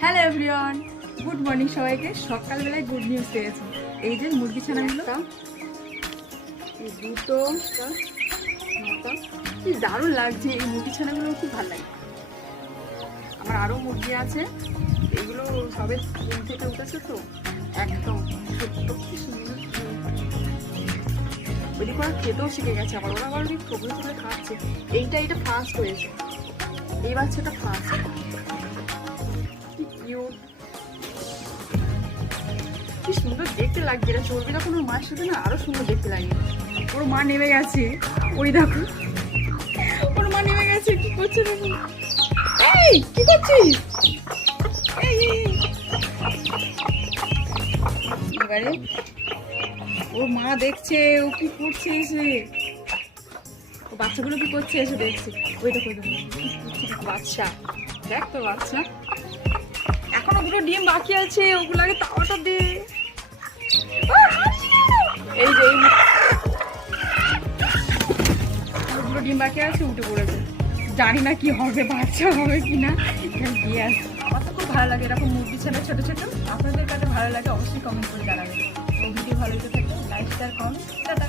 Hello everyone, good morning সবাইকে। সকালবেলায় good news পেয়েছি। এই যে মুরগি ছানাগুলো দুটো কি দারুণ লাগছে। এই মুরগি ছানাগুলো খুব ভালো লাগে। আমার আরও মুরগি আছে, এগুলো সবে ঘুম থেকে উঠেছে তো একদম ছোট্ট, কি সুন্দর। ওইদিকে ওরা খেতেও শিখে গেছে, আবার ওরা আবার ঠোকরে ঠোকরে খাচ্ছে। এইটা ফার্স্ট হয়েছে, এই বাচ্চাটা ফার্স্ট। কি সুন্দর দেখতে লাগছে। এটা চর্বি যখন ওর মায়ের সাথে না আরো সুন্দর দেখতে লাগে। ওর মা নেমে গেছে, ওই দেখো ওর মা নেমে গেছে। কি করছে দেখো, এই কি করছিস? এবারে ওর মা দেখছে ও কি করছে এসে, ও বাচ্চাগুলো কি করছে এসে দেখছে। ওই দেখো বাচ্চা, দেখ তো বাচ্চা। এখনো দুটো ডিম বাকি আছে, ওগুলাকে তাওয়াটা দে। এই যে দুটো ডিম বাকি আছে, উঠে পড়েছে। জানি না কি হবে, বাচ্চা হবে কিনা। দিয়ে আসছে। আমার তো খুব ভালো লাগে এরকম মুরগি ছানা ছোট ছোট। আপনাদের কাছে ভালো লাগে অবশ্যই কমেন্ট করে জানাবেন। ভিডিও ভালো লেগে থাকে লাইক শেয়ার কমেন্ট। টাটা।